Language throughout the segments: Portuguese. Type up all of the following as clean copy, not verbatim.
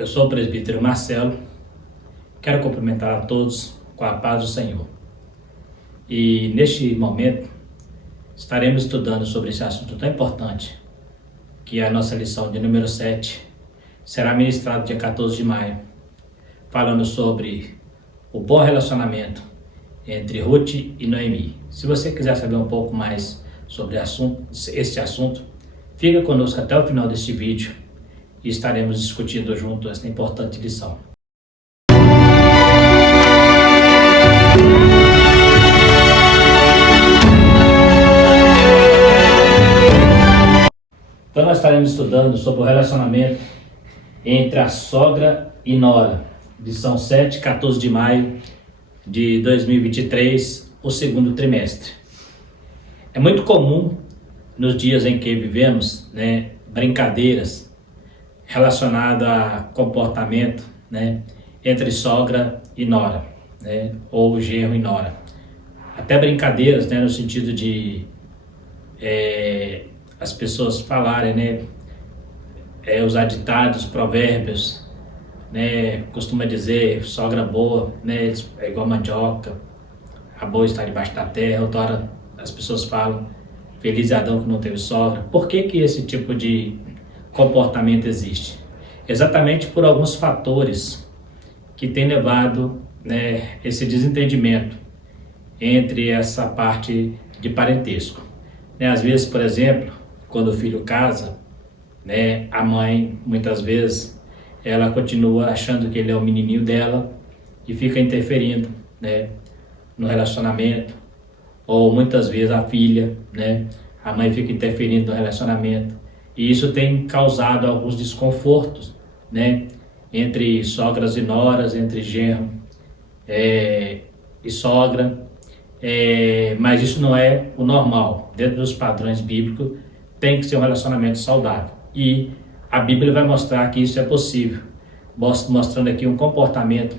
Eu sou o presbítero Marcelo, quero cumprimentar a todos com a paz do Senhor. E neste momento estaremos estudando sobre esse assunto tão importante, que é a nossa lição de número 7, será ministrado dia 14 de maio, falando sobre o bom relacionamento entre Ruth e Noemi. Se você quiser saber um pouco mais sobre este assunto, fica conosco até o final deste vídeo e estaremos discutindo junto esta importante lição. Então nós estaremos estudando sobre o relacionamento entre a sogra e nora. Lição 7, 14 de maio de 2023, o segundo trimestre. É muito comum nos dias em que vivemos, brincadeiras relacionadas a comportamento, entre sogra e nora, ou genro e nora. Até brincadeiras, no sentido de as pessoas falarem, usar ditados, provérbios, costuma dizer, sogra boa, é igual mandioca, a boa está debaixo da terra. Outra hora as pessoas falam, feliz é Adão que não teve sogra. Por que esse tipo de comportamento existe? Exatamente por alguns fatores que têm levado esse desentendimento entre essa parte de parentesco. Às vezes, por exemplo, quando o filho casa, a mãe, muitas vezes, ela continua achando que ele é o menininho dela e fica interferindo, no relacionamento. Ou muitas vezes a filha, a mãe fica interferindo no relacionamento. E isso tem causado alguns desconfortos, entre sogras e noras, entre genro e sogra. Mas isso não é o normal. Dentro dos padrões bíblicos, tem que ser um relacionamento saudável. E a Bíblia vai mostrar que isso é possível, mostrando aqui um comportamento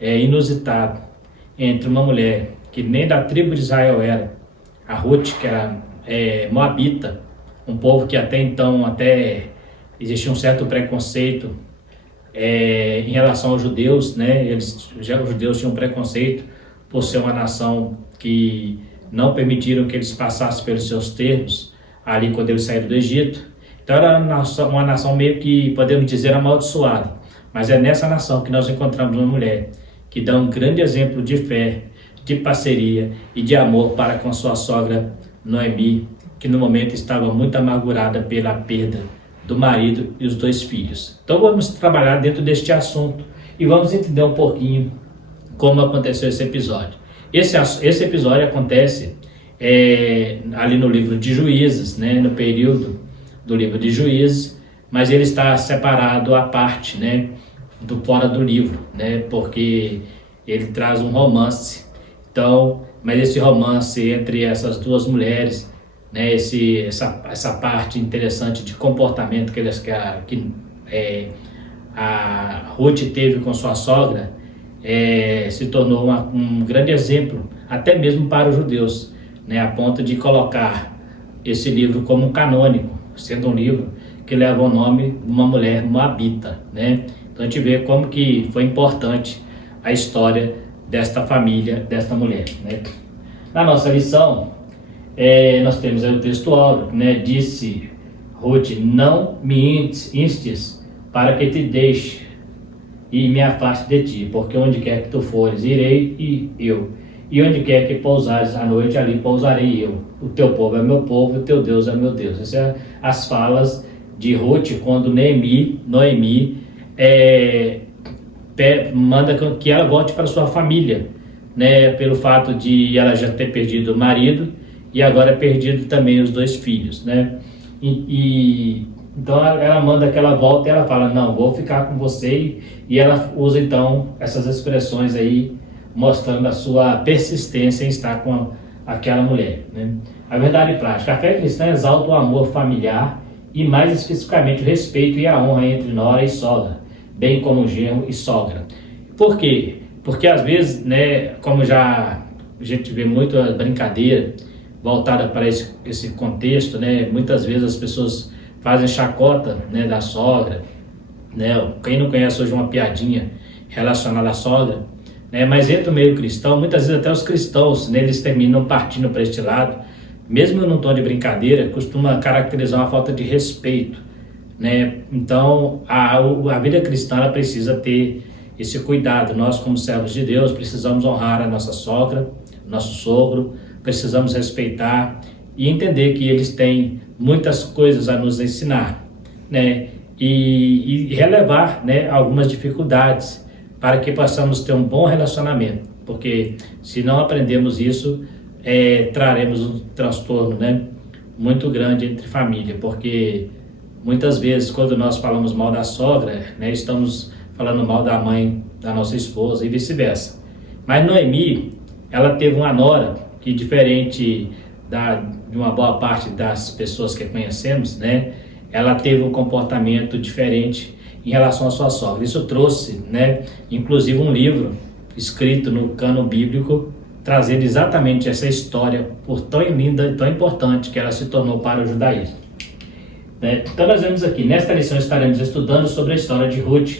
inusitado entre uma mulher que nem da tribo de Israel era, a Ruth, que era moabita, um povo que até então existia um certo preconceito em relação aos judeus, os judeus tinham preconceito por ser uma nação que não permitiram que eles passassem pelos seus termos ali quando eles saíram do Egito. Então era uma nação meio que, podemos dizer, amaldiçoada. Mas é nessa nação que nós encontramos uma mulher que dá um grande exemplo de fé, de parceria e de amor para com sua sogra Noemi, que no momento estava muito amargurada pela perda do marido e os 2 filhos. Então vamos trabalhar dentro deste assunto e vamos entender um pouquinho como aconteceu esse episódio. Esse episódio acontece ali no livro de Juízes, no período do livro de Juízes, mas ele está separado à parte, fora do livro, porque ele traz um romance. Então, mas esse romance entre essas duas mulheres, essa parte interessante de comportamento que a Ruth teve com sua sogra, se tornou um grande exemplo, até mesmo para os judeus, a ponto de colocar esse livro como canônico, sendo um livro que leva o nome de uma mulher moabita, Então a gente vê como que foi importante a história desta família, desta mulher, Na nossa lição, nós temos aí o texto áureo, disse Ruth, não me instes para que te deixe e me afaste de ti, porque onde quer que tu fores, irei e onde quer que pousares à noite, ali pousarei eu. O teu povo é meu povo, o teu Deus é meu Deus. Essas são as falas de Ruth quando Noemi manda que ela volte para sua família, pelo fato de ela já ter perdido o marido e agora perdido também os 2 filhos, Então ela manda que ela volte e ela fala, não, vou ficar com você, e ela usa então essas expressões aí, mostrando a sua persistência em estar com aquela mulher, A verdade prática, a fé cristã exalta o amor familiar e mais especificamente o respeito e a honra entre nora e sogra, bem como genro e sogra. Por quê? Porque às vezes, como já a gente vê muito a brincadeira voltada para esse contexto, muitas vezes as pessoas fazem chacota, da sogra, né? Quem não conhece hoje uma piadinha relacionada à sogra, né? Mas entre o meio cristão, muitas vezes até os cristãos, né, eles terminam partindo para este lado, mesmo num tom de brincadeira, costuma caracterizar uma falta de respeito, né? Então, a vida cristã ela precisa ter esse cuidado. Nós, como servos de Deus, precisamos honrar a nossa sogra, nosso sogro, precisamos respeitar e entender que eles têm muitas coisas a nos ensinar, né? E relevar, né, algumas dificuldades para que possamos ter um bom relacionamento, porque se não aprendemos isso, traremos um transtorno, né, muito grande entre família, porque muitas vezes quando nós falamos mal da sogra, né, estamos falando mal da mãe da nossa esposa e vice-versa. Mas Noemi, ela teve uma nora que, diferente de uma boa parte das pessoas que conhecemos, né, ela teve um comportamento diferente em relação à sua sogra. Isso trouxe, né, inclusive um livro escrito no cânon bíblico, trazendo exatamente essa história, por tão linda e tão importante que ela se tornou para o judaísmo. Então nós vemos aqui, nesta lição estaremos estudando sobre a história de Ruth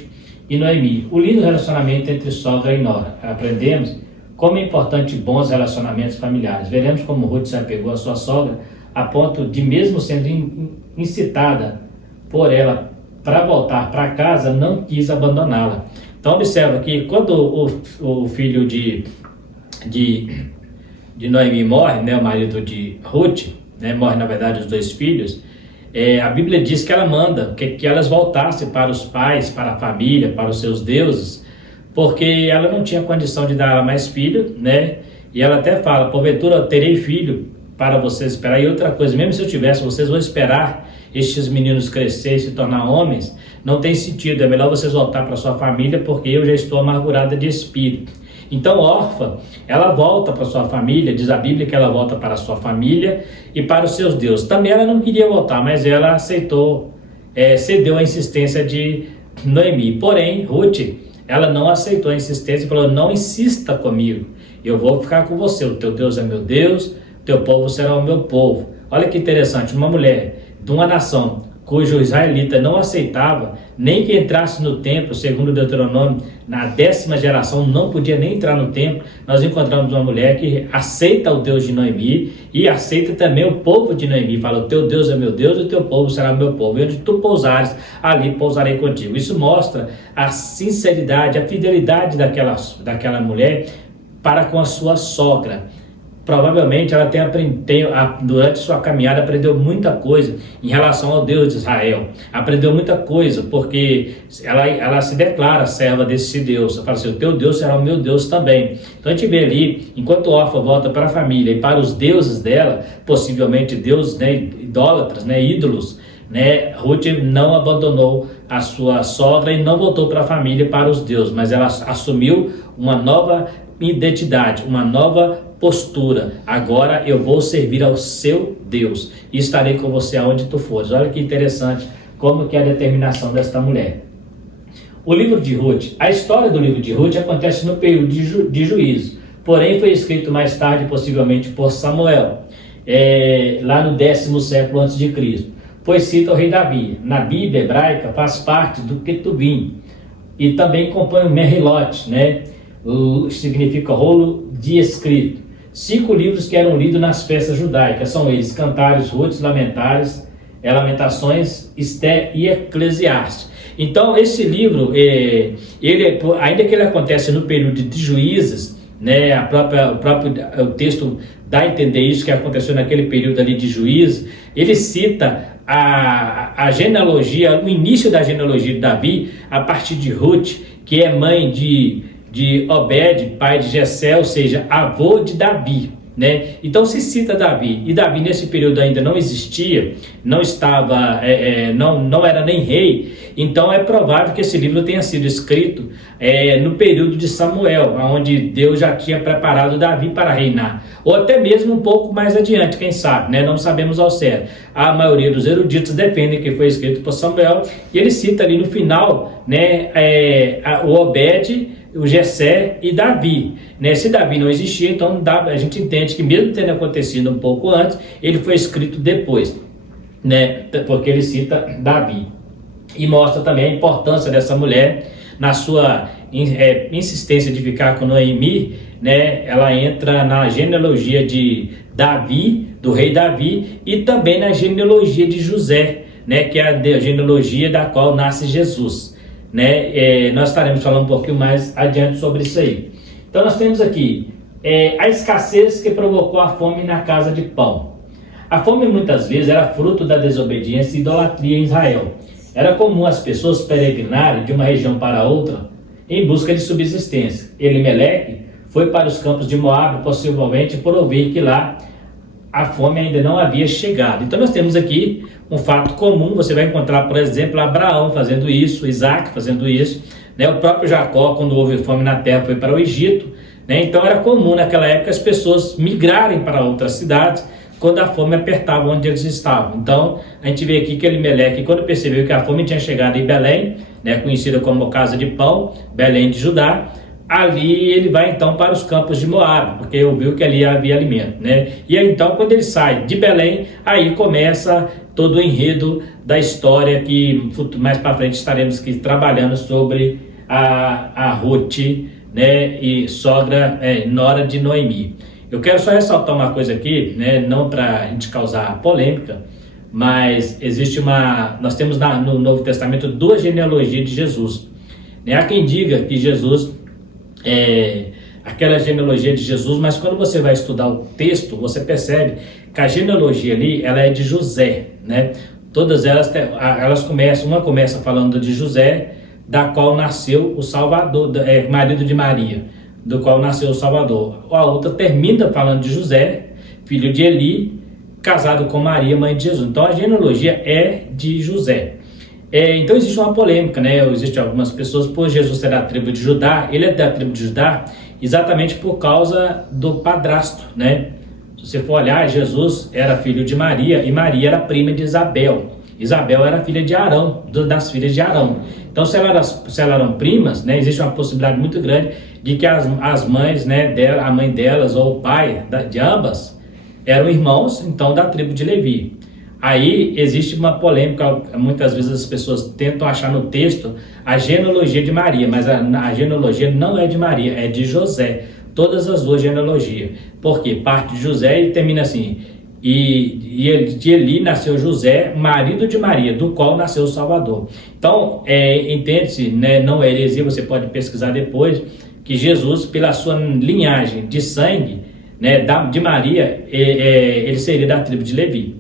e Noemi, o lindo relacionamento entre sogra e nora. Aprendemos como é importante bons relacionamentos familiares. Veremos como Ruth se apegou à sua sogra a ponto de, mesmo sendo incitada por ela para voltar para casa, não quis abandoná-la. Então observa que quando o filho de Noemi morre, né, o marido de Ruth, né, morre na verdade os dois filhos, a Bíblia diz que ela manda que elas voltassem para os pais, para a família, para os seus deuses, porque ela não tinha condição de dar mais filho, né? E ela até fala, porventura terei filho para vocês esperar. E outra coisa, mesmo se eu tivesse, vocês vão esperar estes meninos crescer e se tornar homens? Não tem sentido, é melhor vocês voltar para sua família, porque eu já estou amargurada de espírito. Então Orfa, ela volta para sua família, diz a Bíblia que ela volta para a sua família e para os seus deuses. Também ela não queria voltar, mas ela aceitou, cedeu à insistência de Noemi. Porém, Ruth, ela não aceitou a insistência e falou, não insista comigo, eu vou ficar com você, o teu Deus é meu Deus, teu povo será o meu povo. Olha que interessante, uma mulher de uma nação cujo israelita não aceitava nem que entrasse no templo, segundo Deuteronômio, na 10ª geração não podia nem entrar no templo. Nós encontramos uma mulher que aceita o Deus de Noemi e aceita também o povo de Noemi, fala, o teu Deus é meu Deus e o teu povo será o meu povo, e onde tu pousares, ali pousarei contigo. Isso mostra a sinceridade, a fidelidade daquela mulher para com a sua sogra. Provavelmente ela durante sua caminhada aprendeu muita coisa em relação ao Deus de Israel. Aprendeu muita coisa, porque ela se declara serva desse Deus. Ela fala assim, o teu Deus será o meu Deus também. Então a gente vê ali, enquanto Orfa volta para a família e para os deuses dela, possivelmente deuses, né, idólatras, né, ídolos, né, Ruth não abandonou a sua sogra e não voltou para a família, para os deuses, mas ela assumiu uma nova identidade, uma nova postura. Agora eu vou servir ao seu Deus e estarei com você aonde tu fores. Olha que interessante como que é a determinação desta mulher. O livro de Ruth, a história do livro de Ruth acontece no período de juízo, porém foi escrito mais tarde, possivelmente por Samuel, lá no 10º século a.C., pois cita o rei Davi. Na Bíblia hebraica faz parte do Ketuvim e também compõe o Mehilot, né? Significa rolo de escrito. 5 livros que eram lidos nas festas judaicas, são eles Cantares, Ruth, Lamentações, Esté e Eclesiastes. Então esse livro, ainda que ele acontece no período de Juízes, né, o texto dá a entender isso, que aconteceu naquele período ali de Juízes, ele cita a genealogia, o início da genealogia de Davi, a partir de Ruth, que é mãe de Obed, pai de Jessé, ou seja, avô de Davi, né? Então se cita Davi, e Davi nesse período ainda não existia, não estava, não era nem rei. Então é provável que esse livro tenha sido escrito no período de Samuel, onde Deus já tinha preparado Davi para reinar, ou até mesmo um pouco mais adiante, quem sabe, né? Não sabemos ao certo. A maioria dos eruditos defendem que foi escrito por Samuel, e ele cita ali no final, né, o Obed, o Jessé e Davi, né? Se Davi não existia, então a gente entende que mesmo tendo acontecido um pouco antes, ele foi escrito depois, né? Porque ele cita Davi. e mostra também a importância dessa mulher na sua insistência de ficar com Noemi, né? Ela entra na genealogia de Davi, do rei Davi, e também na genealogia de José, né? Que é a genealogia da qual nasce Jesus, né? Nós estaremos falando um pouquinho mais adiante sobre isso aí. Então nós temos aqui a escassez que provocou a fome na casa de pão. A fome muitas vezes era fruto da desobediência e idolatria em Israel. Era comum as pessoas peregrinarem de uma região para outra em busca de subsistência. Elimeleque foi para os campos de Moabe, possivelmente por ouvir que lá a fome ainda não havia chegado. Então nós temos aqui um fato comum. Você vai encontrar, por exemplo, Abraão fazendo isso, Isaac fazendo isso, né? O próprio Jacó, quando houve fome na terra, foi para o Egito, né? Então era comum naquela época as pessoas migrarem para outras cidades quando a fome apertava onde eles estavam. Então a gente vê aqui que Elimeleque, quando percebeu que a fome tinha chegado em Belém, né, conhecida como Casa de Pão, Belém de Judá, ali ele vai então para os campos de Moabe, porque ouviu que ali havia alimento, né? E aí, então, quando ele sai de Belém, aí começa todo o enredo da história que mais para frente estaremos aqui trabalhando sobre a Ruth, né, e sogra, nora de Noemi. Eu quero só ressaltar uma coisa aqui, né, não para a gente causar polêmica, mas nós temos no Novo Testamento duas genealogias de Jesus, né? Há quem diga que Jesus aquela genealogia de Jesus, mas quando você vai estudar o texto, você percebe que a genealogia ali, ela é de José, né? Todas elas começam, uma começa falando de José, da qual nasceu o Salvador, marido de Maria, do qual nasceu o Salvador. A outra termina falando de José, filho de Eli, casado com Maria, mãe de Jesus. Então a genealogia é de José. Então existe uma polêmica, né? Existem algumas pessoas, por Jesus ser da tribo de Judá, ele é da tribo de Judá exatamente por causa do padrasto, né? Se você for olhar, Jesus era filho de Maria e Maria era prima de Isabel. Isabel era filha de Arão, das filhas de Arão. Então, se elas eram primas, né, existe uma possibilidade muito grande de que as mães, né, a mãe delas ou o pai de ambas eram irmãos, então, da tribo de Levi. Aí existe uma polêmica, muitas vezes as pessoas tentam achar no texto a genealogia de Maria, mas a genealogia não é de Maria, é de José. Todas as duas genealogias. Por quê? Parte de José e termina assim: e de Eli nasceu José, marido de Maria, do qual nasceu o Salvador. Então, entende-se, né, não é heresia, você pode pesquisar depois, que Jesus, pela sua linhagem de sangue, né, de Maria, ele seria da tribo de Levi.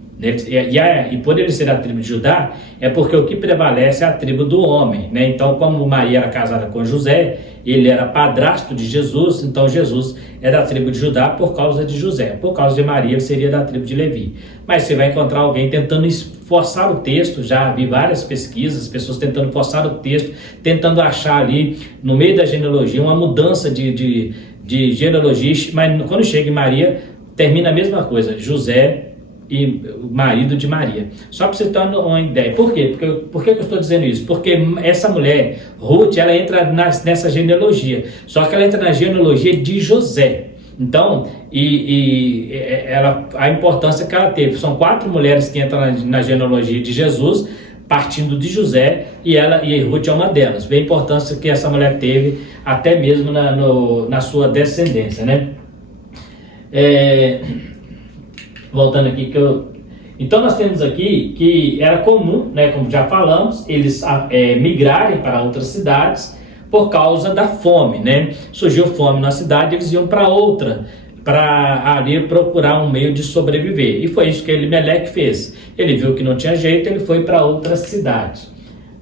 E por ele ser da tribo de Judá, é porque o que prevalece é a tribo do homem, né? Então, como Maria era casada com José, ele era padrasto de Jesus, então Jesus é da tribo de Judá por causa de José. Por causa de Maria, ele seria da tribo de Levi. Mas você vai encontrar alguém tentando forçar o texto, já vi várias pesquisas, pessoas tentando forçar o texto, tentando achar ali, no meio da genealogia, uma mudança de genealogia, mas quando chega em Maria, termina a mesma coisa, José e o marido de Maria. Só para você ter uma ideia. Por quê? Por que eu estou dizendo isso? Porque essa mulher, Ruth, ela entra nessa genealogia. Só que ela entra na genealogia de José. Então, a importância que ela teve. São 4 mulheres que entram na genealogia de Jesus, partindo de José, e Ruth é uma delas. Vê a importância que essa mulher teve, até mesmo na sua descendência, né? Voltando aqui, então nós temos aqui que era comum, né, como já falamos, eles migrarem para outras cidades por causa da fome, né? Surgiu fome na cidade, eles iam para outra, para ali procurar um meio de sobreviver. E foi isso que Elimeleque fez. Ele viu que não tinha jeito, ele foi para outra cidade,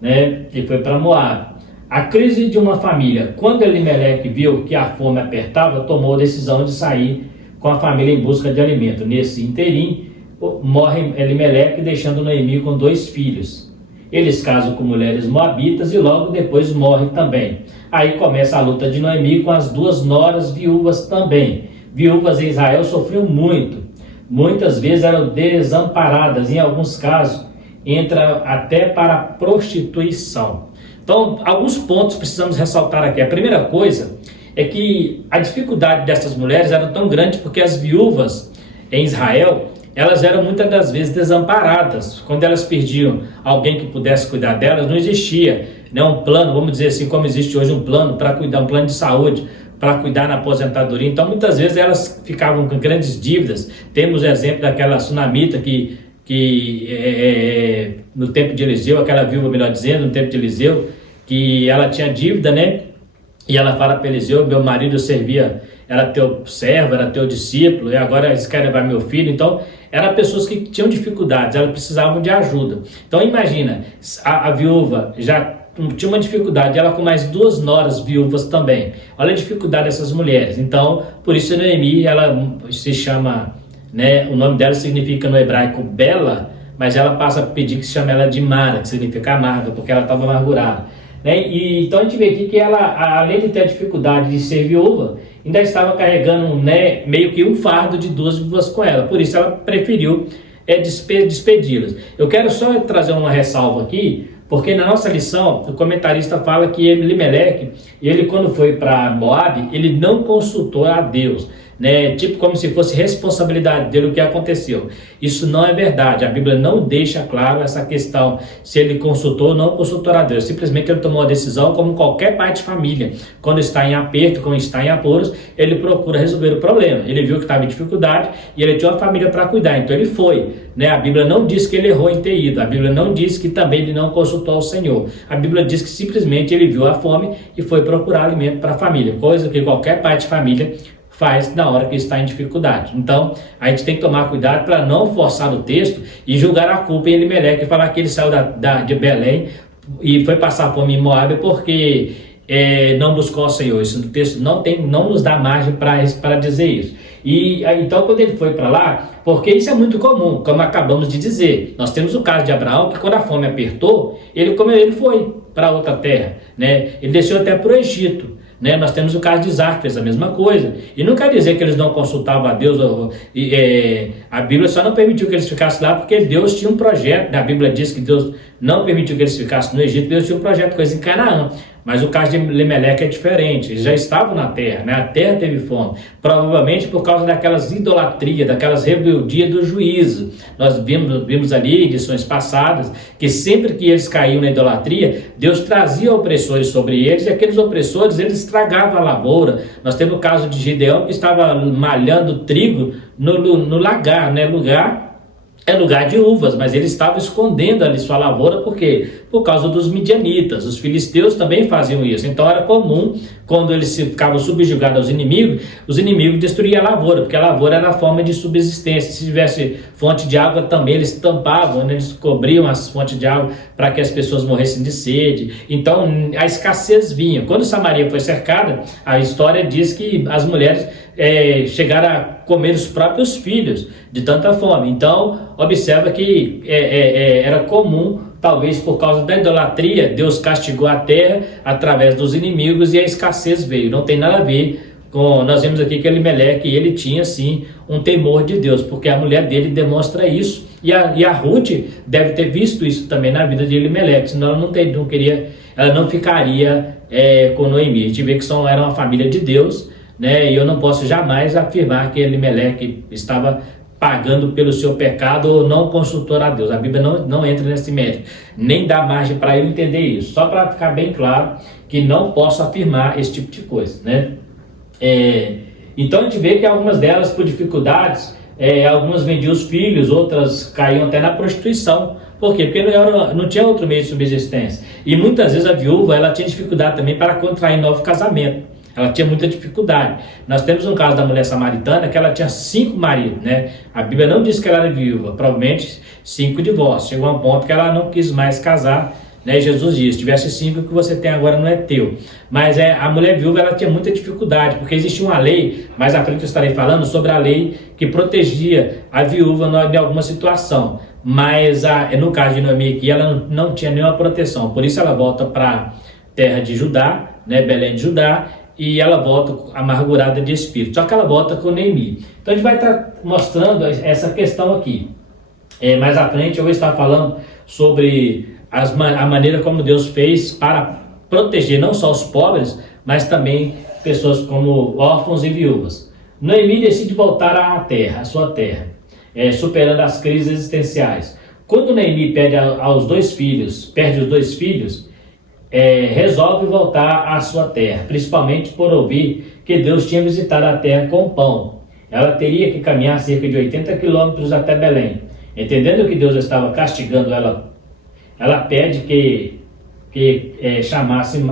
né? Ele foi para Moabe. A crise de uma família. Quando Elimeleque viu que a fome apertava, tomou a decisão de sair com a família em busca de alimento. Nesse interim, morre Elimeleque, deixando Noemi com 2 filhos. Eles casam com mulheres moabitas e logo depois morrem também. Aí começa a luta de Noemi com as 2 noras viúvas também. Viúvas em Israel sofriam muito. Muitas vezes eram desamparadas, em alguns casos, entra até para a prostituição. Então, alguns pontos precisamos ressaltar aqui. A primeira coisa é que a dificuldade dessas mulheres era tão grande porque as viúvas em Israel, elas eram muitas das vezes desamparadas. Quando elas perdiam alguém que pudesse cuidar delas, não existia, né, um plano, vamos dizer assim, como existe hoje um plano para cuidar, um plano de saúde, para cuidar na aposentadoria. Então, muitas vezes elas ficavam com grandes dívidas. Temos o exemplo daquela sunamita no tempo de Eliseu, aquela viúva, melhor dizendo, no tempo de Eliseu, que ela tinha dívida, né? E ela fala para Eliseu: meu marido servia, era teu servo, era teu discípulo, e agora eles querem levar meu filho. Então, eram pessoas que tinham dificuldades, elas precisavam de ajuda. Então, imagina, a viúva já tinha uma dificuldade, ela com mais 2 noras viúvas também. Olha a dificuldade dessas mulheres. Então, por isso Noemi, ela se chama, né, o nome dela significa no hebraico bela, mas ela passa a pedir que se chame ela de Mara, que significa amarga, porque ela estava amargurada, né? E então a gente vê aqui que ela, além de ter a dificuldade de ser viúva, ainda estava carregando, né, meio que um fardo de 2 viúvas com ela. Por isso ela preferiu despedi-las. Eu quero só trazer uma ressalva aqui, porque na nossa lição o comentarista fala que Elimeleque, ele quando foi para Moabe, ele não consultou a Deus, né? Tipo como se fosse responsabilidade dele o que aconteceu. Isso não é verdade. A Bíblia não deixa claro essa questão, se ele consultou ou não consultou a Deus. Simplesmente ele tomou a decisão, como qualquer pai de família, quando está em aperto, quando está em apuros, ele procura resolver o problema. Ele viu que estava em dificuldade e ele tinha uma família para cuidar, então ele foi, né? A Bíblia não diz que ele errou em ter ido. A Bíblia não diz que também ele não consultou ao Senhor. A Bíblia diz que simplesmente ele viu a fome e foi procurar alimento para a família, coisa que qualquer pai de família faz na hora que está em dificuldade. Então, a gente tem que tomar cuidado para não forçar o texto e julgar a culpa em Elimeleque e falar que ele saiu de Belém e foi passar fome em Moabe porque não buscou o Senhor. Isso no texto não nos dá margem para dizer isso. E então, quando ele foi para lá, porque isso é muito comum, como acabamos de dizer, nós temos o caso de Abraão, que quando a fome apertou, ele foi para outra terra, né? Ele desceu até para o Egito. Né? Nós temos o caso de Isaac, fez a mesma coisa. E não quer dizer que eles não consultavam a Deus. A Bíblia só não permitiu que eles ficassem lá porque Deus tinha um projeto, né? A Bíblia diz que Deus não permitiu que eles ficassem no Egito, Deus tinha um projeto com eles em Canaã. Mas o caso de Elimeleque é diferente. Eles já estavam na terra, né? A terra teve fome, provavelmente por causa daquelas idolatrias, daquelas rebeldias do juízo. Nós vimos ali em edições passadas que sempre que eles caíam na idolatria, Deus trazia opressores sobre eles, e aqueles opressores, eles estragavam a lavoura. Nós temos o caso de Gideão, que estava malhando trigo no lagar, né? Lugar de uvas, mas ele estava escondendo ali sua lavoura, por quê? Por causa dos midianitas. Os filisteus também faziam isso. Então era comum, quando eles ficavam subjugados aos inimigos, os inimigos destruíam a lavoura, porque a lavoura era a forma de subsistência. Se tivesse fonte de água também, eles tampavam, né? Eles cobriam as fontes de água para que as pessoas morressem de sede. Então a escassez vinha. Quando Samaria foi cercada, a história diz que as mulheres chegaram a comer os próprios filhos de tanta fome. Então observa que era comum, talvez por causa da idolatria, Deus castigou a terra através dos inimigos e a escassez veio. Não tem nada a ver com... Nós vemos aqui que Elimeleque, ele tinha sim um temor de Deus, porque a mulher dele demonstra isso, e a Ruth deve ter visto isso também na vida de Elimeleque, senão ela não ficaria com Noemi. A gente vê que era uma família de Deus, né? E eu não posso jamais afirmar que Elimeleque estava pagando pelo seu pecado ou não consultou a Deus. A Bíblia não entra nesse mérito, nem dá margem para eu entender isso. Só para ficar bem claro que não posso afirmar esse tipo de coisa, né? Então a gente vê que algumas delas, por dificuldades, algumas vendiam os filhos, outras caíam até na prostituição. Por quê? Porque não tinha outro meio de subsistência. E muitas vezes a viúva, ela tinha dificuldade também para contrair novo casamento. Ela tinha muita dificuldade. Nós temos um caso da mulher samaritana que ela tinha 5 maridos, né? A Bíblia não diz que ela era viúva, provavelmente 5 divórcios. Chegou a um ponto que ela não quis mais casar, né? Jesus disse: tivesse 5, o que você tem agora não é teu. Mas a mulher viúva, ela tinha muita dificuldade, porque existia uma lei, mais à frente eu estarei falando sobre a lei que protegia a viúva em alguma situação. Mas no caso de Noemi aqui, ela não tinha nenhuma proteção. Por isso ela volta para a terra de Judá, né? Belém de Judá, e ela volta amargurada de espírito. Só que ela volta com Noemi. Então a gente vai estar mostrando essa questão aqui. Mais à frente eu vou estar falando sobre a maneira como Deus fez para proteger não só os pobres, mas também pessoas como órfãos e viúvas. Noemi decide voltar à terra, à sua terra. superando as crises existenciais. Quando Noemi perde os dois filhos, resolve voltar à sua terra, principalmente por ouvir que Deus tinha visitado a terra com pão. Ela teria que caminhar cerca de 80 quilômetros até Belém. Entendendo que Deus estava castigando ela, ela pede que chamasse,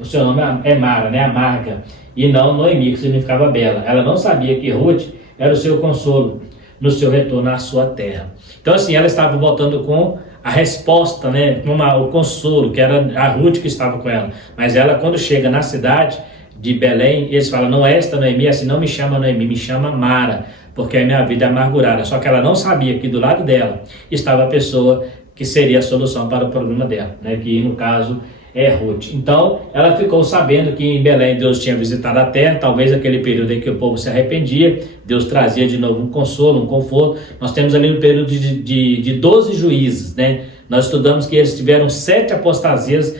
o seu nome é Mara, né? Amarga, e não Noemi, que significava bela. Ela não sabia que Ruth era o seu consolo no seu retorno à sua terra. Então assim, ela estava voltando com a resposta, né? O consolo, que era a Ruth que estava com ela. Mas ela, quando chega na cidade de Belém, eles falam, não é esta Noemi, assim, não me chama Noemi, me chama Mara, porque a minha vida é amargurada. Só que ela não sabia que do lado dela estava a pessoa que seria a solução para o problema dela, né? Que no caso é Ruth. Então ela ficou sabendo que em Belém Deus tinha visitado a terra, talvez aquele período em que o povo se arrependia, Deus trazia de novo um consolo, um conforto. Nós temos ali um período de 12 juízes, né? Nós estudamos que eles tiveram 7 apostasias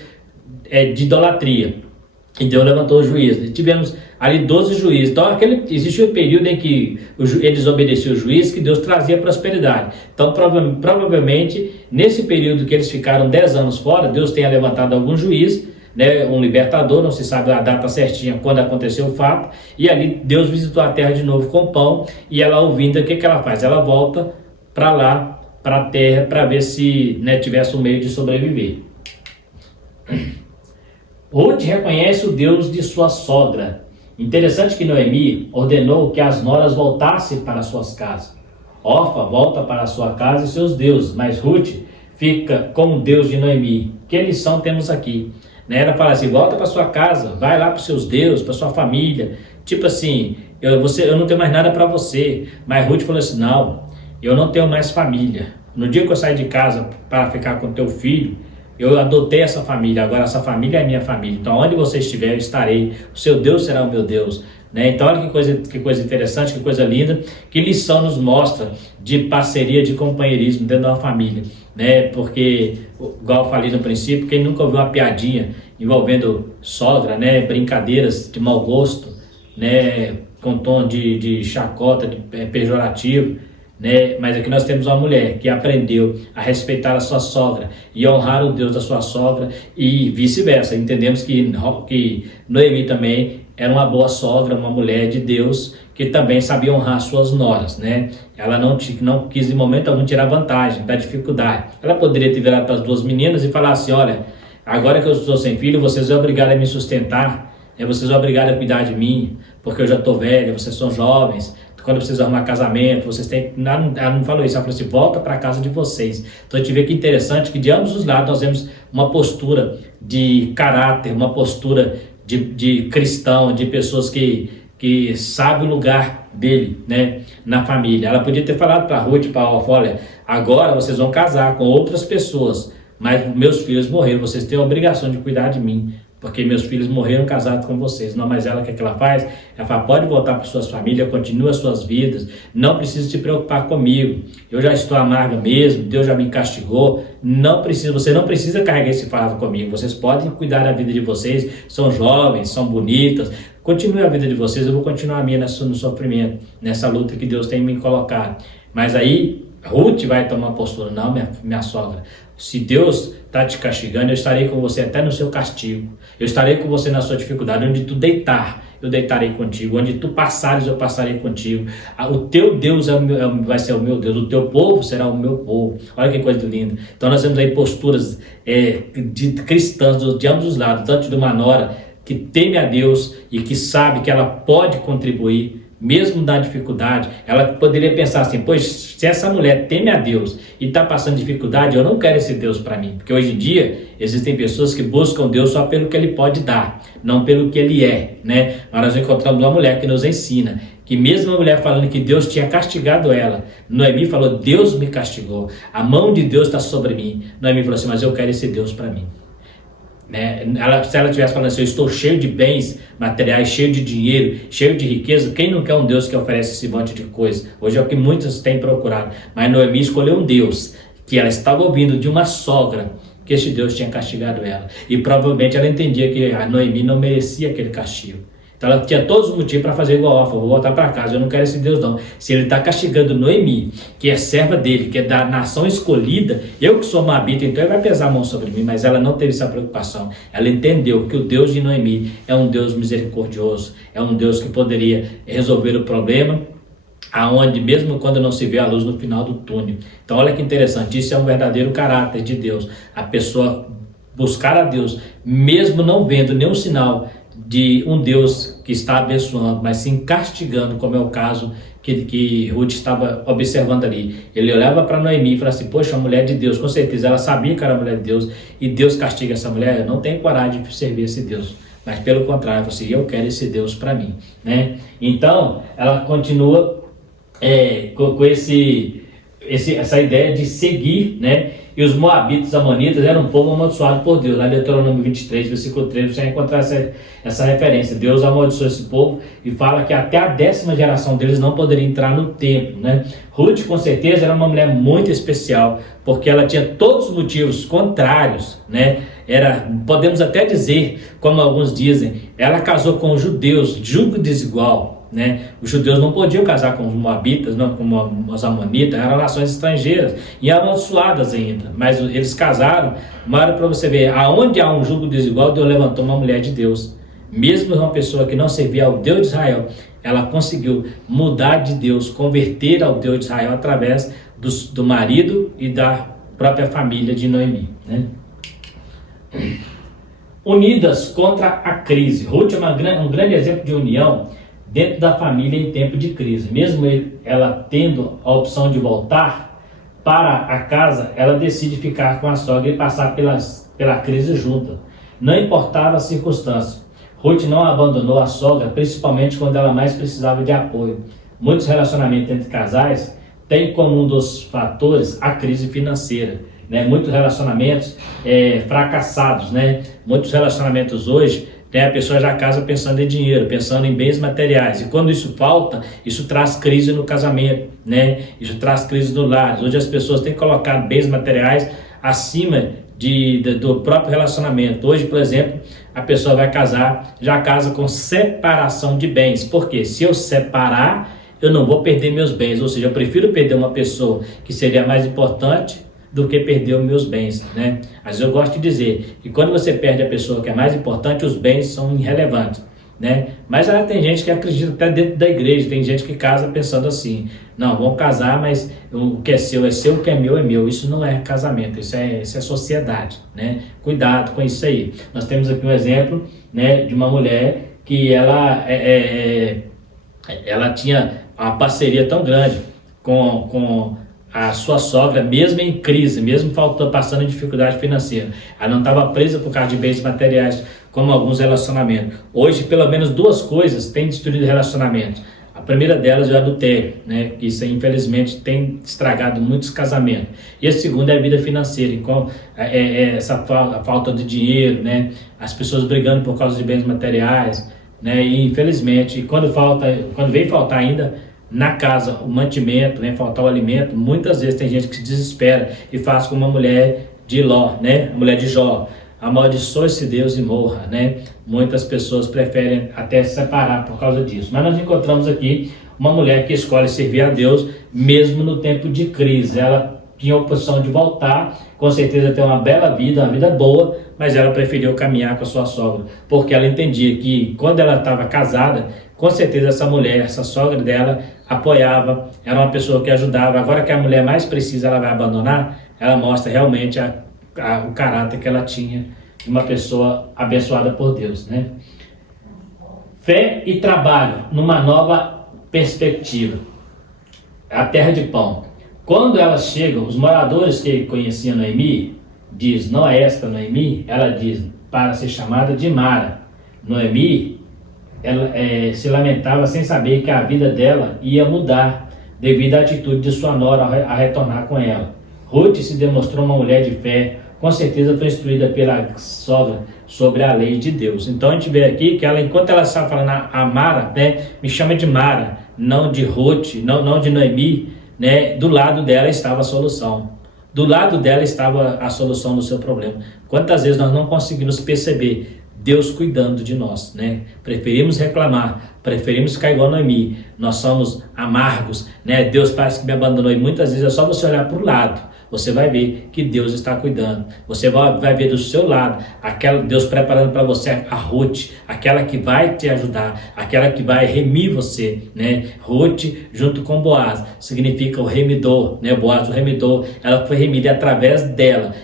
de idolatria, e Deus levantou os juízes. Tivemos ali 12 juízes. Então existia um período em que eles obedeciam os juízes, que Deus trazia prosperidade. Então provavelmente nesse período que eles ficaram 10 anos fora, Deus tenha levantado algum juiz, né, um libertador, não se sabe a data certinha quando aconteceu o fato, e ali Deus visitou a terra de novo com pão, e ela ouvindo, o que ela faz? Ela volta para lá, para a terra, para ver se, né, tivesse um meio de sobreviver. Ruth reconhece o Deus de sua sogra. Interessante que Noemi ordenou que as noras voltassem para suas casas. Orfa volta para sua casa e seus deuses, mas Ruth fica com o Deus de Noemi. Que lição temos aqui? Né? Ela fala assim, volta para sua casa, vai lá para os seus deuses, para sua família. Tipo assim, eu não tenho mais nada para você. Mas Ruth falou assim, não, eu não tenho mais família. No dia que eu saí de casa para ficar com teu filho, eu adotei essa família, agora essa família é minha família. Então onde você estiver eu estarei, o seu Deus será o meu Deus, né? Então olha que coisa interessante, que coisa linda, que lição nos mostra de parceria, de companheirismo dentro de uma família, né? Porque, igual eu falei no princípio, quem nunca ouviu uma piadinha envolvendo sogra, né? Brincadeiras de mau gosto, né? Com tom de chacota, de pejorativo, né? Mas aqui nós temos uma mulher que aprendeu a respeitar a sua sogra e honrar o Deus da sua sogra, e vice-versa. Entendemos que Noemi também era uma boa sogra, uma mulher de Deus que também sabia honrar suas noras, né? Ela não quis em momento algum tirar vantagem da dificuldade. Ela poderia ter virado para as duas meninas e falar assim, olha, agora que eu estou sem filho, vocês são obrigados a me sustentar, né? Vocês são obrigados a cuidar de mim, porque eu já estou velha, vocês são jovens. Quando vocês arrumar casamento, vocês têm... Ela não falou isso, ela falou assim, volta para a casa de vocês. Então a gente vê que interessante que de ambos os lados nós vemos uma postura de caráter, uma postura de cristão, de pessoas que sabem o lugar dele, né, na família. Ela podia ter falado para Ruth e para Orfa, olha, agora vocês vão casar com outras pessoas, mas meus filhos morreram, vocês têm a obrigação de cuidar de mim, porque meus filhos morreram casados com vocês. Não, mas ela, o que ela faz? Ela fala, pode voltar para suas famílias, continua as suas vidas, não precisa se preocupar comigo, eu já estou amarga mesmo, Deus já me castigou, você não precisa carregar esse fardo comigo, vocês podem cuidar da vida de vocês, são jovens, são bonitas, continue a vida de vocês, eu vou continuar a minha no sofrimento, nessa luta que Deus tem me colocado. Mas aí, Ruth vai tomar postura, não, minha sogra, se Deus está te castigando, eu estarei com você até no seu castigo, eu estarei com você na sua dificuldade, onde tu deitar, eu deitarei contigo, onde tu passares, eu passarei contigo, o teu Deus vai ser o meu Deus, o teu povo será o meu povo. Olha que coisa linda. Então nós temos aí posturas de cristãs de ambos os lados, tanto de uma nora que teme a Deus e que sabe que ela pode contribuir, mesmo na dificuldade. Ela poderia pensar assim, pois se essa mulher teme a Deus e está passando dificuldade, eu não quero esse Deus para mim, porque hoje em dia existem pessoas que buscam Deus só pelo que Ele pode dar, não pelo que Ele é, né? Mas nós encontramos uma mulher que nos ensina que mesmo a mulher falando que Deus tinha castigado ela, Noemi falou, Deus me castigou, a mão de Deus está sobre mim. Noemi falou assim, mas eu quero esse Deus para mim. Né? Se ela estivesse falando assim, eu estou cheio de bens materiais, cheio de dinheiro, cheio de riqueza, quem não quer um Deus que oferece esse monte de coisa? Hoje é o que muitos têm procurado, mas Noemi escolheu um Deus que ela estava ouvindo de uma sogra, que este Deus tinha castigado ela, e provavelmente ela entendia que a Noemi não merecia aquele castigo. Então ela tinha todos os motivos para fazer igual Orfa, vou voltar para casa, eu não quero esse Deus não. Se ele está castigando Noemi, que é serva dele, que é da nação escolhida, eu que sou moabita, então ele vai pesar a mão sobre mim, mas ela não teve essa preocupação. Ela entendeu que o Deus de Noemi é um Deus misericordioso, é um Deus que poderia resolver o problema, aonde mesmo quando não se vê a luz no final do túnel. Então olha que interessante, isso é um verdadeiro caráter de Deus, a pessoa buscar a Deus, mesmo não vendo nenhum sinal de um Deus que está abençoando, mas sim castigando, como é o caso que Ruth estava observando ali. Ele olhava para Noemi e falava assim, poxa, a mulher de Deus, com certeza ela sabia que era a mulher de Deus, e Deus castiga essa mulher, eu não tenho coragem de servir esse Deus. Mas pelo contrário, ela falou assim, eu quero esse Deus para mim, né? Então ela continua com essa ideia de seguir, né? E os moabitas, os amonitas, eram um povo amaldiçoado por Deus. Lá em Deuteronômio 23, versículo 3, você vai encontrar essa referência. Deus amaldiçoou esse povo e fala que até a 10ª geração deles não poderia entrar no templo, né? Ruth, com certeza, era uma mulher muito especial, porque ela tinha todos os motivos contrários, né? Podemos até dizer, como alguns dizem, ela casou com os judeus, julgo desigual, né? Os judeus não podiam casar com os moabitas, não, com os amonitas, eram nações estrangeiras e amaldiçoadas ainda, mas eles casaram. Mas para você ver, aonde há um julgo desigual, Deus levantou uma mulher de Deus. Mesmo uma pessoa que não servia ao Deus de Israel, ela conseguiu mudar de Deus, converter ao Deus de Israel através do marido e da própria família de Noemi, né? Unidas contra a crise. Ruth é um grande exemplo de união dentro da família em tempo de crise. Mesmo ela tendo a opção de voltar para a casa, ela decide ficar com a sogra e passar pela crise junta. Não importava a circunstância. Ruth não abandonou a sogra, principalmente quando ela mais precisava de apoio. Muitos relacionamentos entre casais têm como um dos fatores a crise financeira, né? Muitos relacionamentos fracassados, né? Muitos relacionamentos hoje, a pessoa já casa pensando em dinheiro, pensando em bens materiais. E quando isso falta, isso traz crise no casamento, né? Isso traz crise no lar. Hoje as pessoas têm colocado bens materiais acima do próprio relacionamento. Hoje, por exemplo, a pessoa vai casar, já casa com separação de bens. Por quê? Se eu separar, eu não vou perder meus bens. Ou seja, eu prefiro perder uma pessoa que seria mais importante do que perder os meus bens, né? Mas eu gosto de dizer que quando você perde a pessoa que é mais importante, os bens são irrelevantes, né? Mas tem gente que acredita até dentro da igreja, tem gente que casa pensando assim, não, vamos casar, mas o que é seu, o que é meu é meu. Isso não é casamento, isso é sociedade, né? Cuidado com isso aí. Nós temos aqui um exemplo, né, de uma mulher que ela tinha uma parceria tão grande com a sua sogra, mesmo em crise, mesmo passando dificuldade financeira. Ela não estava presa por causa de bens materiais, como alguns relacionamentos. Hoje, pelo menos 2 coisas têm destruído relacionamentos. A primeira delas é o adultério, né? Que isso, infelizmente, tem estragado muitos casamentos. E a segunda é a vida financeira, a falta de dinheiro, né? As pessoas brigando por causa de bens materiais, né? E, infelizmente, quando vem faltar ainda na casa o mantimento, né, faltar o alimento, muitas vezes tem gente que se desespera e faz como uma mulher de Ló, né, a mulher de Jó, amaldiçoe esse Deus e morra, né? Muitas pessoas preferem até se separar por causa disso. Mas nós encontramos aqui uma mulher que escolhe servir a Deus mesmo no tempo de crise. Ela tinha a opção de voltar, com certeza ter uma bela vida, uma vida boa, mas ela preferiu caminhar com a sua sogra, porque ela entendia que quando ela estava casada, com certeza essa mulher, essa sogra dela, apoiava, era uma pessoa que ajudava. Agora que a mulher mais precisa, ela vai abandonar, ela mostra realmente o caráter que ela tinha de uma pessoa abençoada por Deus, né? Fé e trabalho numa nova perspectiva. A terra de pão. Quando elas chegam, os moradores que conheciam Noemi, diz, não é esta Noemi, ela diz, para ser chamada de Mara. Noemi, ela se lamentava sem saber que a vida dela ia mudar, devido à atitude de sua nora a retornar com ela. Ruth se demonstrou uma mulher de fé, com certeza foi instruída pela sogra sobre a lei de Deus. Então a gente vê aqui que ela, enquanto ela estava falando a Mara, né, me chama de Mara, não de Ruth, não de Noemi, né, do lado dela estava a solução. Do lado dela estava a solução do seu problema. Quantas vezes nós não conseguimos perceber Deus cuidando de nós, né? Preferimos reclamar, preferimos ficar igual Noemi, nós somos amargos, né? Deus parece que me abandonou, e muitas vezes é só você olhar para o lado, você vai ver que Deus está cuidando, você vai ver do seu lado, Deus preparando para você a Ruth, aquela que vai te ajudar, aquela que vai remir você, né? Ruth junto com Boaz, significa o remidor, né? Boaz o remidor, ela foi remida, e através dela,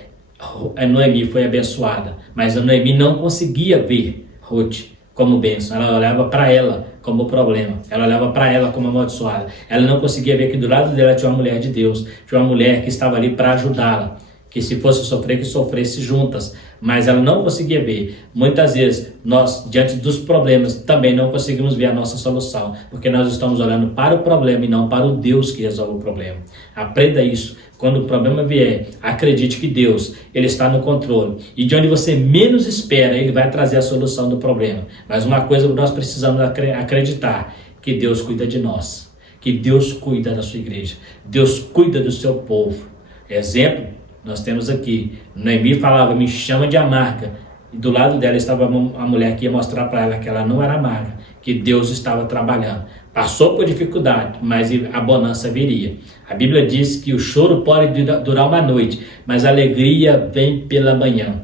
a Noemi foi abençoada, mas a Noemi não conseguia ver Ruth como bênção, ela olhava para ela como problema, ela olhava para ela como amaldiçoada, ela não conseguia ver que do lado dela tinha uma mulher de Deus, tinha uma mulher que estava ali para ajudá-la, que se fosse sofrer, que sofresse juntas, mas ela não conseguia ver. Muitas vezes nós, diante dos problemas, também não conseguimos ver a nossa solução, porque nós estamos olhando para o problema e não para o Deus que resolve o problema. Aprenda isso. Quando o problema vier, acredite que Deus, Ele está no controle. E de onde você menos espera, Ele vai trazer a solução do problema. Mas uma coisa que nós precisamos acreditar, que Deus cuida de nós. Que Deus cuida da sua igreja. Deus cuida do seu povo. Exemplo, nós temos aqui, Noemi falava, me chama de amarga. E do lado dela estava a mulher que ia mostrar para ela que ela não era amarga, que Deus estava trabalhando. Passou por dificuldade, mas a bonança viria. A Bíblia diz que o choro pode durar uma noite, mas a alegria vem pela manhã.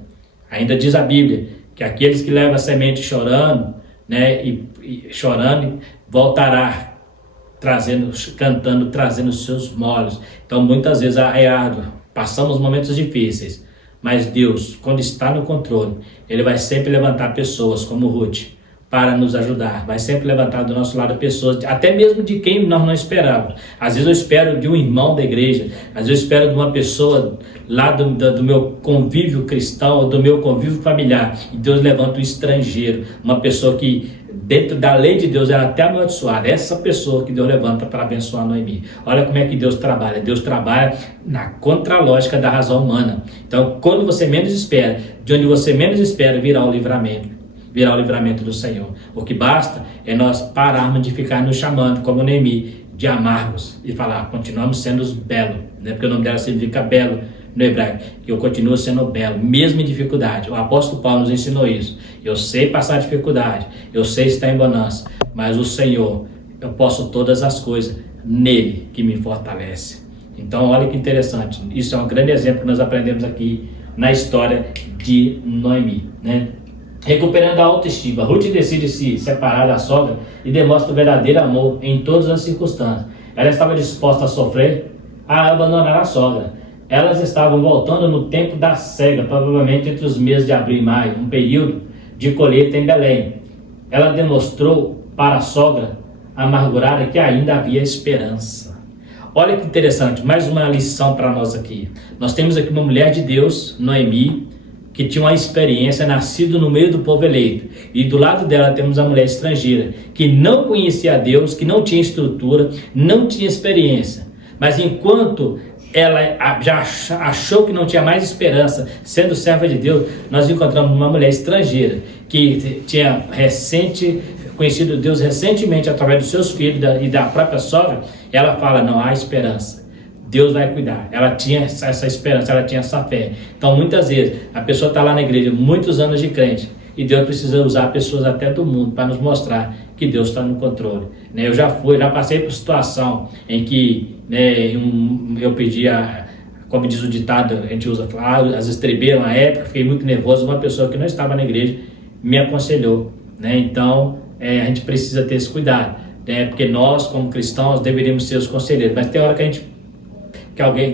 Ainda diz a Bíblia que aqueles que levam a semente chorando, né, e chorando, voltará cantando, trazendo os seus molhos. Então muitas vezes é árduo, passamos momentos difíceis, mas Deus, quando está no controle, Ele vai sempre levantar pessoas como Ruth para nos ajudar, vai sempre levantar do nosso lado pessoas, até mesmo de quem nós não esperávamos. Às vezes eu espero de um irmão da igreja, às vezes eu espero de uma pessoa lá do meu convívio cristão, do meu convívio familiar, e Deus levanta um estrangeiro, uma pessoa que dentro da lei de Deus era até amaldiçoada, essa pessoa que Deus levanta para abençoar Noemi. Olha como é que Deus trabalha na contralógica da razão humana. Então, quando você menos espera, de onde você menos espera, virá o livramento do Senhor. O que basta é nós pararmos de ficar nos chamando, como Noemi, de amargos, e falar, continuamos sendo belos, né? Porque o nome dela significa belo no hebraico, que eu continuo sendo belo, mesmo em dificuldade. O apóstolo Paulo nos ensinou isso. Eu sei passar dificuldade, eu sei estar em bonança, mas o Senhor, eu posso todas as coisas nele que me fortalece. Então, olha que interessante. Isso é um grande exemplo que nós aprendemos aqui na história de Noemi, né? Recuperando a autoestima, Ruth decide se separar da sogra e demonstra o verdadeiro amor em todas as circunstâncias. Ela estava disposta a sofrer, a abandonar a sogra. Elas estavam voltando no tempo da cega, provavelmente entre os meses de abril e maio, um período de colheita em Belém. Ela demonstrou para a sogra amargurada que ainda havia esperança. Olha que interessante, mais uma lição para nós aqui. Nós temos aqui uma mulher de Deus, Noemi, que tinha uma experiência, nascido no meio do povo eleito. E do lado dela temos a mulher estrangeira, que não conhecia a Deus, que não tinha estrutura, não tinha experiência. Mas enquanto ela já achou que não tinha mais esperança, sendo serva de Deus, nós encontramos uma mulher estrangeira, que tinha conhecido Deus recentemente através dos seus filhos e da própria sogra. Ela fala, não há esperança. Deus vai cuidar. Ela tinha essa esperança, ela tinha essa fé. Então muitas vezes a pessoa está lá na igreja, muitos anos de crente, e Deus precisa usar pessoas até do mundo para nos mostrar que Deus está no controle. Eu já passei por situação em que eu pedi, como diz o ditado, a gente usa as estrebeiras na época, fiquei muito nervoso, uma pessoa que não estava na igreja me aconselhou. Então a gente precisa ter esse cuidado, porque nós como cristãos deveríamos ser os conselheiros, mas tem hora que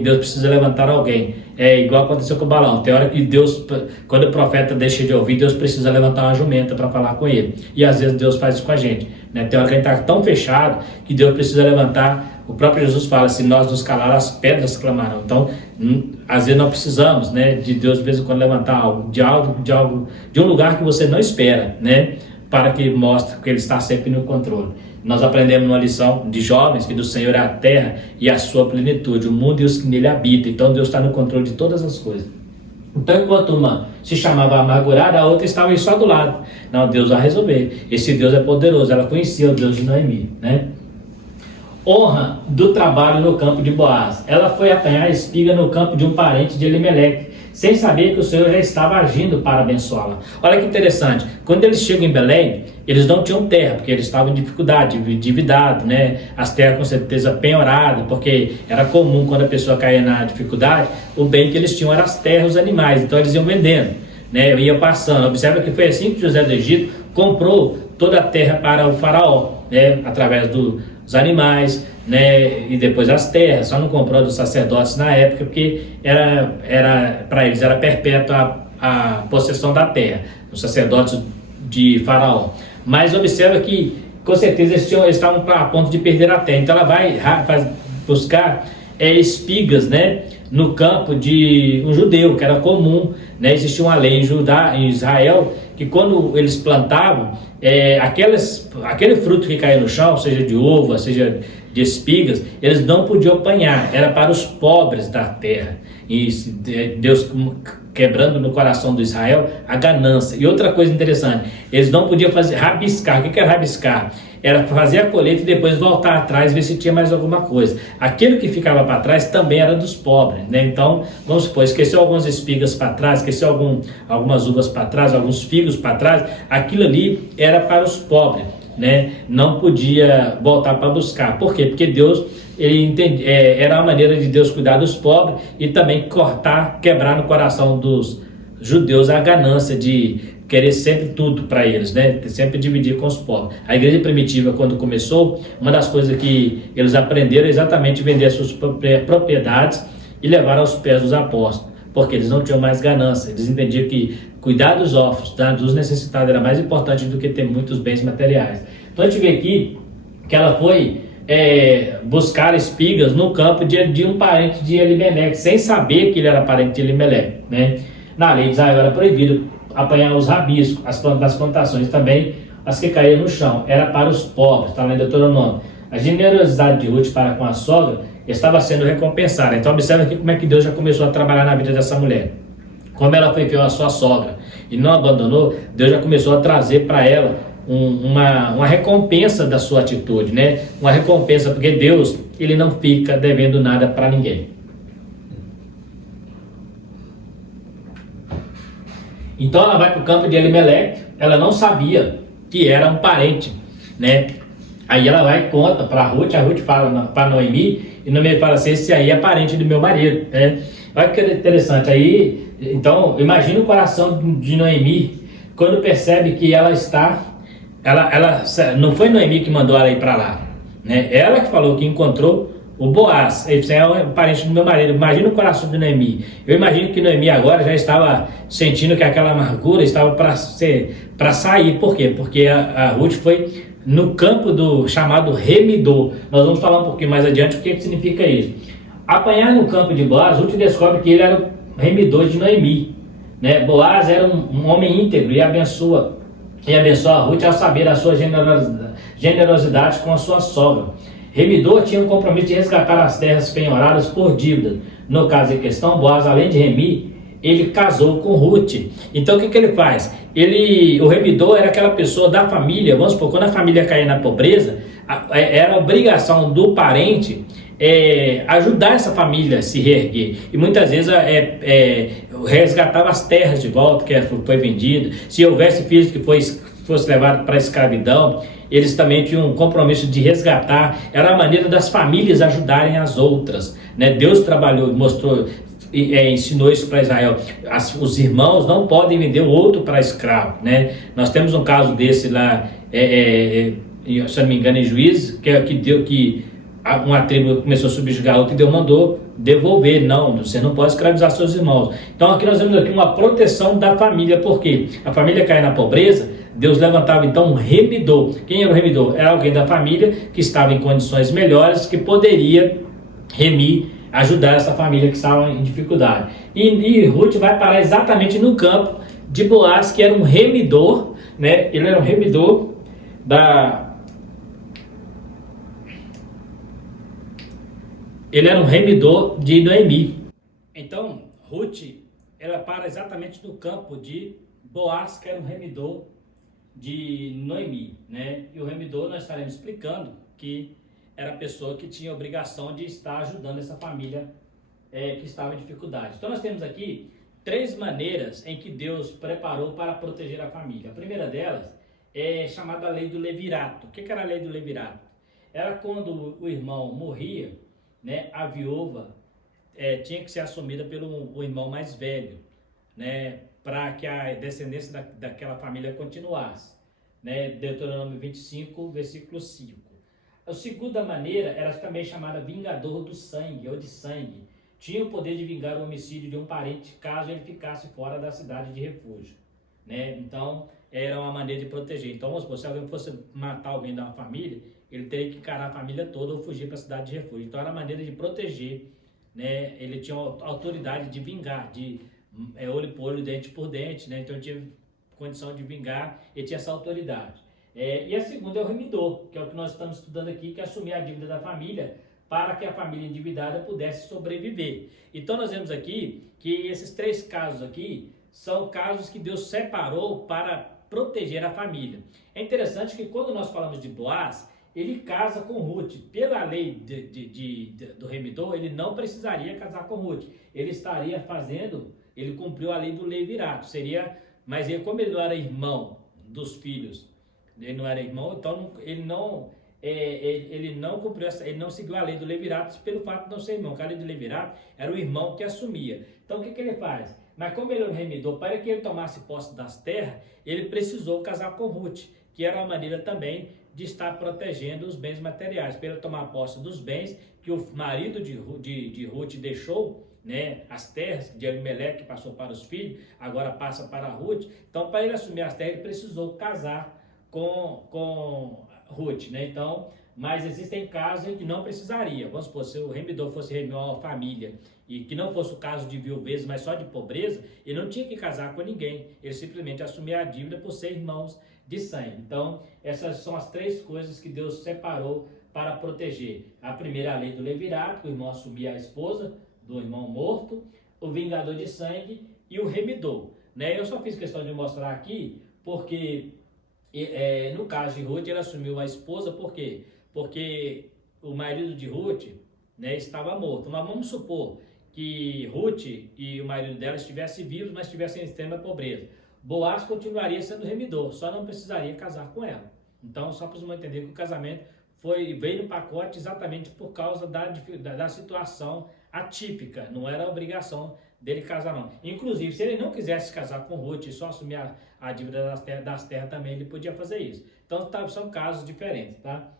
Deus precisa levantar alguém. É igual aconteceu com o Balaão. Tem hora que Deus, quando o profeta deixa de ouvir, Deus precisa levantar uma jumenta para falar com ele. E às vezes Deus faz isso com a gente. Tem hora que a gente está tão fechado que Deus precisa levantar. O próprio Jesus fala, se nós nos calar, as pedras clamarão. Então, às vezes nós precisamos, de Deus de vez em quando levantar algo, de um lugar que você não espera, para que mostre que Ele está sempre no controle. Nós aprendemos uma lição de jovens que do Senhor é a terra e a sua plenitude, o mundo e os que nele habitam. Então Deus está no controle de todas as coisas. Então enquanto uma se chamava amargurada, a outra estava aí só do lado. Não, Deus vai resolver. Esse Deus é poderoso. Ela conhecia o Deus de Noemi, Honra do trabalho no campo de Boaz. Ela foi apanhar espiga no campo de um parente de Elimeleque, sem saber que o Senhor já estava agindo para abençoá-la. Olha que interessante, quando eles chegam em Belém, eles não tinham terra, porque eles estavam em dificuldade, endividado, né? As terras com certeza penhoradas, porque era comum quando a pessoa caía na dificuldade, o bem que eles tinham eram as terras, os animais, então eles iam vendendo, né? Ia passando. Observa que foi assim que José do Egito comprou toda a terra para o faraó, né? Através dos animais, né? E depois as terras. Só não comprou dos sacerdotes na época, porque era para eles era perpétua a possessão da terra, os sacerdotes de faraó. Mas observa que com certeza eles estavam a ponto de perder a terra. Então ela vai buscar espigas, né, no campo de um judeu, que era comum, né? Existia uma lei em Israel, que quando eles plantavam, aquele fruto que caía no chão, seja de uva, seja de espigas, eles não podiam apanhar, era para os pobres da terra. E Deus quebrando no coração do Israel a ganância. E outra coisa interessante, eles não podiam rabiscar. O que era rabiscar? Era fazer a colheita e depois voltar atrás, ver se tinha mais alguma coisa. Aquilo que ficava para trás também era dos pobres, né? Então, vamos supor, esqueceu algumas espigas para trás, esqueceu algumas uvas para trás, alguns figos para trás, aquilo ali era para os pobres, né? Não podia voltar para buscar. Por quê? Porque Deus, era a maneira de Deus cuidar dos pobres e também quebrar no coração dos judeus a ganância de querer sempre tudo para eles, né? Sempre dividir com os pobres. A igreja primitiva, quando começou, uma das coisas que eles aprenderam é exatamente vender as suas propriedades e levar aos pés dos apóstolos, porque eles não tinham mais ganância. Eles entendiam que cuidar dos órfãos, dos necessitados, era mais importante do que ter muitos bens materiais. Então a gente vê aqui que ela foi buscar espigas no campo de um parente de Elimeleque, sem saber que ele era parente de Elimeleque, né? Na lei de Israel era proibido apanhar os rabiscos, das plantações também, as que caíam no chão, era para os pobres, está lá em Deuteronômio. A generosidade de Ruth para com a sogra estava sendo recompensada. Então observa aqui como é que Deus já começou a trabalhar na vida dessa mulher. Como ela foi fiel à sua sogra e não abandonou, Deus já começou a trazer para ela uma recompensa da sua atitude, né? Uma recompensa, porque Deus, ele não fica devendo nada para ninguém. Então ela vai para o campo de Elimeleque, ela não sabia que era um parente, né? Aí ela vai e conta para a Ruth fala para Noemi, e Noemi fala assim, esse aí é parente do meu marido, né? Olha que interessante, aí, então, imagina o coração de Noemi, quando percebe que ela não foi Noemi que mandou ela ir para lá, né? Ela que falou que encontrou o Boaz, esse é o parente do meu marido. Imagina o coração de Noemi. Eu imagino que Noemi agora já estava sentindo que aquela amargura estava para sair. Por quê? Porque a Ruth foi no campo chamado remidor. Nós vamos falar um pouquinho mais adiante o que significa isso. Apanhar no campo de Boaz, Ruth descobre que ele era o remidor de Noemi, né? Boaz era um homem íntegro e abençoa a Ruth ao saber a sua generosidade com a sua sogra. Remidor tinha um compromisso de resgatar as terras penhoradas por dívida. No caso em questão, Boaz, além de remir, ele casou com Ruth. Então o que ele faz? O remidor era aquela pessoa da família, vamos supor, quando a família caía na pobreza, era obrigação do parente ajudar essa família a se reerguer. E muitas vezes resgatava as terras de volta que foi vendida. Se houvesse filhos que fosse levado para a escravidão, eles também tinham um compromisso de resgatar. Era a maneira das famílias ajudarem as outras, né? Deus trabalhou, mostrou, ensinou isso para Israel. Os irmãos não podem vender o outro para escravo, né? Nós temos um caso desse lá, se eu não me engano, em Juízes, que uma tribo começou a subjugar a outra e Deus mandou devolver. Não, você não pode escravizar seus irmãos. Então aqui nós vemos uma proteção da família, porque a família cai na pobreza, Deus levantava então um remidor. Quem era o remidor? Era alguém da família que estava em condições melhores, que poderia remir, ajudar essa família que estava em dificuldade. E Ruth vai parar exatamente no campo de Boaz, que era um remidor, né? Ele era um remidor de Noemi. Então Ruth, ela para exatamente no campo de Boaz, que era um remidor de Noemi, né? E o remidor, nós estaremos explicando que era a pessoa que tinha a obrigação de estar ajudando essa família que estava em dificuldade. Então nós temos aqui três maneiras em que Deus preparou para proteger a família. A primeira delas é chamada lei do levirato. O que era a lei do levirato? Era quando o irmão morria, né, a viúva tinha que ser assumida pelo o irmão mais velho, né, para que a descendência daquela família continuasse. Né, Deuteronômio 25, versículo 5. A segunda maneira era também chamada vingador do sangue, ou de sangue. Tinha o poder de vingar o homicídio de um parente caso ele ficasse fora da cidade de refúgio. Né? Então, era uma maneira de proteger. Então, vamos supor, se alguém fosse matar alguém da família, ele teria que encarar a família toda ou fugir para a cidade de refúgio. Então, era uma maneira de proteger. Né? Ele tinha autoridade de vingar, de olho por olho, dente por dente. Né? Então, ele tinha condição de vingar, ele tinha essa autoridade. E a segunda é o remidor, que é o que nós estamos estudando aqui, que é assumir a dívida da família para que a família endividada pudesse sobreviver. Então nós vemos aqui que esses três casos aqui são casos que Deus separou para proteger a família. É interessante que quando nós falamos de Boaz, ele casa com Ruth. Pela lei do remidor, ele não precisaria casar com Ruth. Ele cumpriu a lei do levirato. Mas como ele não era irmão dos filhos, ele não era irmão, então ele não cumpriu ele não seguiu a lei do levirato pelo fato de não ser irmão, porque a lei do levirato era o irmão que assumia. Então o que ele faz? Mas como ele era o remidor, para que ele tomasse posse das terras, ele precisou casar com Ruth, que era uma maneira também de estar protegendo os bens materiais, para ele tomar posse dos bens que o marido de Ruth deixou, né, as terras de Elimeleque, que passou para os filhos, agora passa para a Ruth. Então, para ele assumir as terras, ele precisou casar com Ruth, né? Então, mas existem casos em que não precisaria. Vamos supor, se o remidor fosse remir uma família e que não fosse o caso de viuvez, mas só de pobreza, ele não tinha que casar com ninguém. Ele simplesmente assumia a dívida por ser irmãos de sangue. Então, essas são as três coisas que Deus separou para proteger. A primeira é a lei do levirato, que o irmão assumia a esposa do irmão morto, o vingador de sangue e o remidor. Né? Eu só fiz questão de mostrar aqui porque no caso de Ruth, ele assumiu a esposa, por quê? Porque o marido de Ruth, né, estava morto. Mas vamos supor que Ruth e o marido dela estivessem vivos, mas estivessem em extrema pobreza. Boaz continuaria sendo remidor, só não precisaria casar com ela. Então, só para vocês entenderem que o casamento veio no pacote exatamente por causa da situação atípica, não era obrigação dele casar não. Inclusive, se ele não quisesse casar com Ruth e só assumir a dívida das terras também, ele podia fazer isso. Então, são casos diferentes, tá?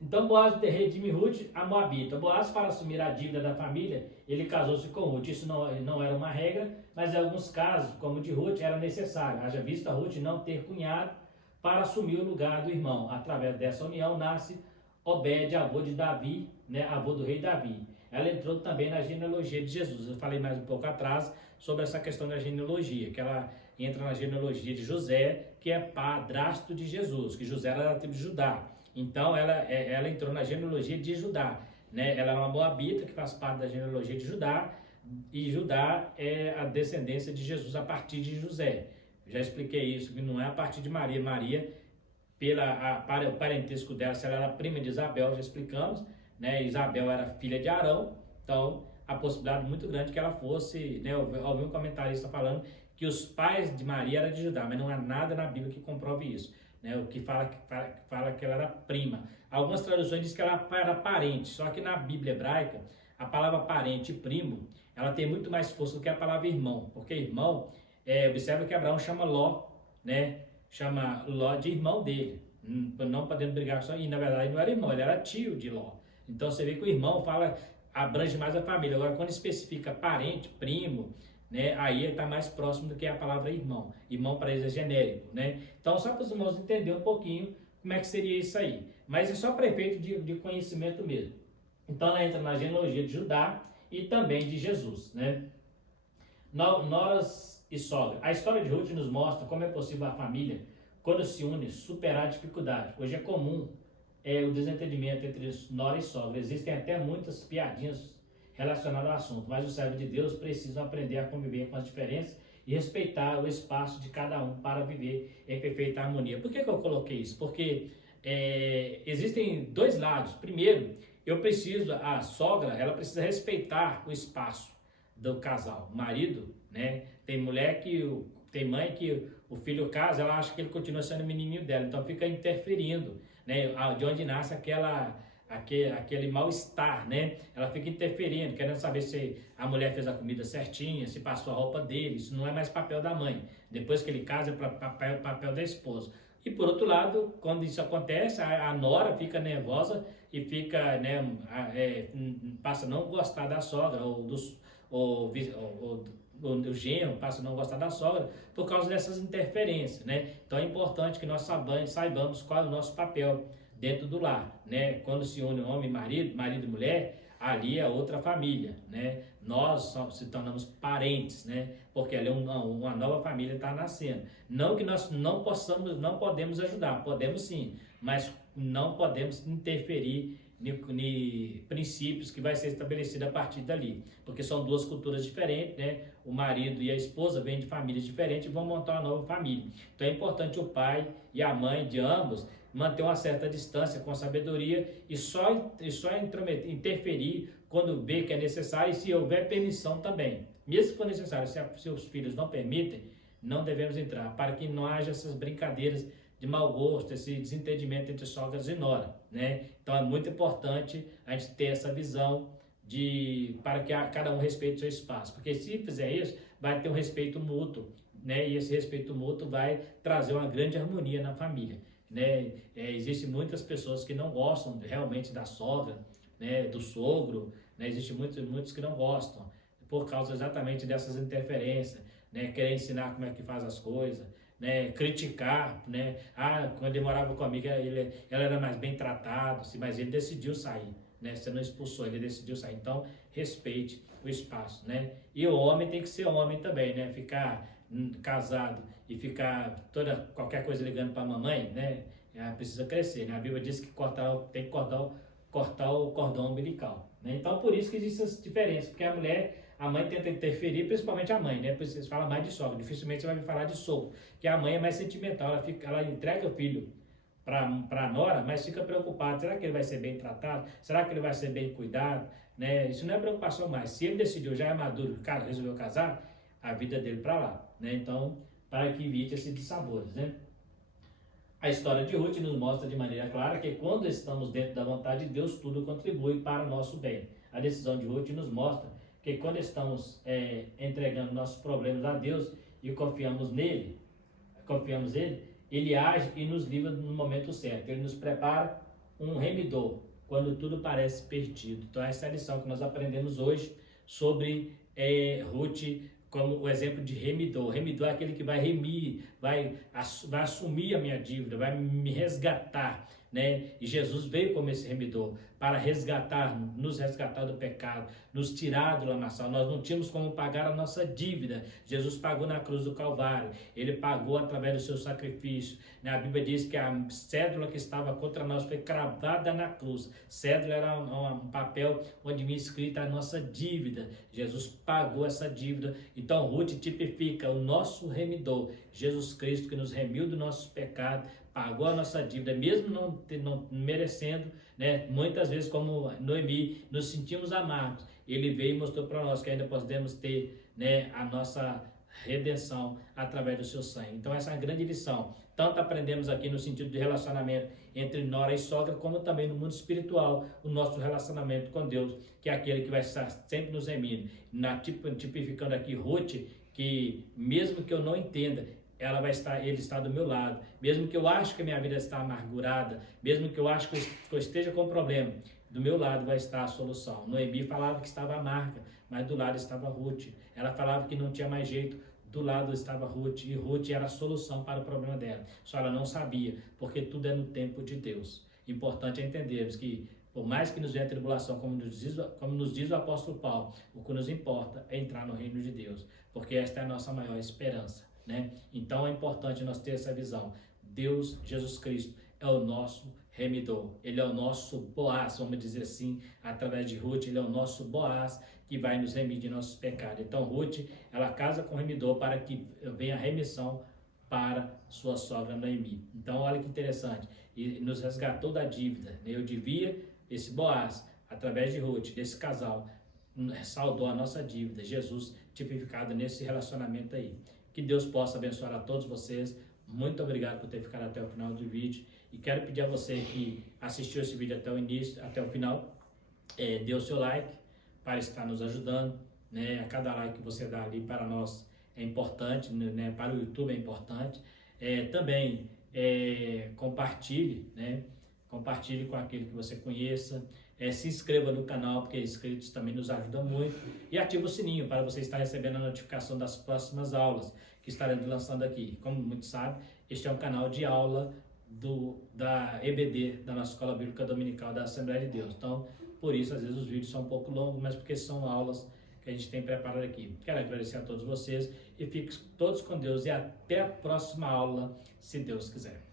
Então, Boaz redime Ruth, a Moabita. Boaz, para assumir a dívida da família, ele casou-se com Ruth. Isso não era uma regra, mas em alguns casos, como o de Ruth, era necessário. Haja vista Ruth não ter cunhado para assumir o lugar do irmão. Através dessa união nasce Obed, avô de Davi, né, avô do rei Davi. Ela entrou também na genealogia de Jesus. Eu falei mais um pouco atrás sobre essa questão da genealogia, que ela entra na genealogia de José, que é padrasto de Jesus, que José era da tribo de Judá. Então ela entrou na genealogia de Judá. Né? Ela é uma moabita que faz parte da genealogia de Judá, e Judá é a descendência de Jesus a partir de José. Já expliquei isso, que não é a partir de Maria. Maria, o parentesco dela, se ela era prima de Isabel, já explicamos, né? Isabel era filha de Arão, então a possibilidade muito grande que ela fosse, né? Eu ouvi um comentarista falando que os pais de Maria eram de Judá, mas não há nada na Bíblia que comprove isso, né? O que fala que ela era prima. Algumas traduções dizem que ela era parente, só que na Bíblia hebraica, a palavra parente e primo, ela tem muito mais força do que a palavra irmão, porque irmão, observa que Abraão chama Ló, né? Chama Ló de irmão dele, não podendo brigar com isso, e na verdade não era irmão, ele era tio de Ló. Então você vê que o irmão abrange mais a família. Agora quando especifica parente, primo, né, aí está mais próximo do que a palavra irmão. Irmão para eles é genérico, né? Então só para os irmãos entenderem um pouquinho como é que seria isso aí. Mas é só para efeito de conhecimento mesmo. Então ela entra na genealogia de Judá e também de Jesus, né? Noras e sogra. A história de Ruth nos mostra como é possível a família, quando se une, superar a dificuldade. Hoje é comum o desentendimento entre nora e sogra. Existem até muitas piadinhas relacionadas ao assunto, mas os servos de Deus precisam aprender a conviver com as diferenças e respeitar o espaço de cada um para viver em perfeita harmonia. Por que eu coloquei isso? Porque existem dois lados. Primeiro, a sogra, ela precisa respeitar o espaço. do casal, o marido, né? Tem mulher tem mãe que o filho casa, ela acha que ele continua sendo menininho dela, então fica interferindo, né? De onde nasce aquele mal-estar, né? Ela fica interferindo, querendo saber se a mulher fez a comida certinha, se passou a roupa dele. Isso não é mais papel da mãe. Depois que ele casa, é papel da esposa. E por outro lado, quando isso acontece, a nora fica nervosa e fica, né, passa a não gostar da sogra, ou do genro passa a não gostar da sogra por causa dessas interferências, né? Então é importante que nós saibamos qual é o nosso papel dentro do lar, né? Quando se une homem e marido, marido e mulher, ali é outra família, né? Nós se tornamos parentes, né? Porque ali uma nova família está nascendo. Não que nós não podemos ajudar, podemos sim, mas não podemos interferir em princípios que vai ser estabelecido a partir dali, porque são duas culturas diferentes, né? O marido e a esposa vêm de famílias diferentes e vão montar uma nova família. Então é importante o pai e a mãe de ambos manter uma certa distância com sabedoria e só interferir quando vê que é necessário e se houver permissão também. Mesmo se for necessário, se os filhos não permitem, não devemos entrar, para que não haja essas brincadeiras de mau gosto, esse desentendimento entre sogras e nora, né? Então é muito importante a gente ter essa visão para que cada um respeite o seu espaço, porque se fizer isso, vai ter um respeito mútuo, né? E esse respeito mútuo vai trazer uma grande harmonia na família, né? Existem muitas pessoas que não gostam realmente da sogra, né? Do sogro, né? Existem muitos que não gostam, por causa exatamente dessas interferências, né? Querer ensinar como é que faz as coisas, né? Criticar, né? Quando ele morava comigo, ela era mais bem tratado, mas ele decidiu sair, né? Você não expulsou, ele decidiu sair. Então, respeite o espaço, né? E o homem tem que ser homem também, né? Ficar casado e ficar qualquer coisa ligando para a mamãe, né? Precisa crescer, né? A Bíblia diz que tem que cortar o cordão umbilical, né? Então, por isso que existem essas diferenças, porque a mãe tenta interferir, principalmente a mãe, né? Por isso vocês falam mais de sogra, dificilmente você vai me falar de sogro, que a mãe é mais sentimental, ela entrega o filho para a nora, mas fica preocupada, será que ele vai ser bem tratado? Será que ele vai ser bem cuidado? Né? Isso não é preocupação mais, se ele decidiu, já é maduro, cara, resolveu casar, a vida dele para lá, né? Então, para que evite esses dissabores, né? A história de Ruth nos mostra de maneira clara que quando estamos dentro da vontade de Deus, tudo contribui para o nosso bem. A decisão de Ruth nos mostra que quando estamos entregando nossos problemas a Deus e confiamos nele, ele age e nos livra no momento certo. Ele nos prepara um remidor quando tudo parece perdido. Então essa é a lição que nós aprendemos hoje sobre Ruth, como o exemplo de remidor. Remidor é aquele que vai remir, vai assumir a minha dívida, vai me resgatar, né? E Jesus veio como esse remidor para nos resgatar do pecado, nos tirar do lamaçal. Nós não tínhamos como pagar a nossa dívida. Jesus pagou na cruz do Calvário. Ele pagou através do seu sacrifício, né? A Bíblia diz que a cédula que estava contra nós foi cravada na cruz. Cédula era um papel onde vinha escrita a nossa dívida. Jesus pagou essa dívida. Então Ruth tipifica o nosso remidor, Jesus Cristo, que nos remiu do nosso pecado, pagou a nossa dívida, mesmo não merecendo, né? Muitas vezes, como Noemi, nos sentimos amargos. Ele veio e mostrou para nós que ainda podemos ter, né, a nossa redenção através do seu sangue. Então essa é uma grande lição. Tanto aprendemos aqui no sentido de relacionamento entre nora e sogra, como também no mundo espiritual, o nosso relacionamento com Deus, que é aquele que vai estar sempre nos remindo. Tipificando aqui Ruth, que mesmo que eu não entenda, ele está do meu lado. Mesmo que eu acho que a minha vida está amargurada, mesmo que eu acho que eu esteja com problema, do meu lado vai estar a solução. Noemi falava que estava amarga, mas do lado estava Ruth. Ela falava que não tinha mais jeito, do lado estava Ruth, e Ruth era a solução para o problema dela. Só ela não sabia, porque tudo é no tempo de Deus. Importante é entendermos que, por mais que nos venha a tribulação, como nos diz o apóstolo Paulo, o que nos importa é entrar no reino de Deus, porque esta é a nossa maior esperança, né? Então é importante nós ter essa visão. Deus, Jesus Cristo, é o nosso remidor, ele é o nosso Boaz, vamos dizer assim, através de Ruth, ele é o nosso Boaz que vai nos remir de nossos pecados. Então Ruth, ela casa com o remidor para que venha a remissão para sua sogra Noemi. Então olha que interessante, e nos resgatou da dívida, né? Eu devia esse Boaz, através de Ruth, desse casal, saldou a nossa dívida. Jesus tipificado nesse relacionamento aí. Que Deus possa abençoar a todos vocês. Muito obrigado por ter ficado até o final do vídeo. E quero pedir a você que assistiu esse vídeo até o início, até o final, dê o seu like para estar nos ajudando, né? A cada like que você dá ali para nós é importante, né? Para o YouTube é importante. Também compartilhe, né? Compartilhe com aquele que você conheça. Se inscreva no canal, porque inscritos também nos ajudam muito. E ative o sininho para você estar recebendo a notificação das próximas aulas que estaremos lançando aqui. Como muitos sabem, este é um canal de aula da EBD, da nossa Escola Bíblica Dominical da Assembleia de Deus. Então, por isso, às vezes os vídeos são um pouco longos, mas porque são aulas que a gente tem preparado aqui. Quero agradecer a todos vocês e fiquem todos com Deus e até a próxima aula, se Deus quiser.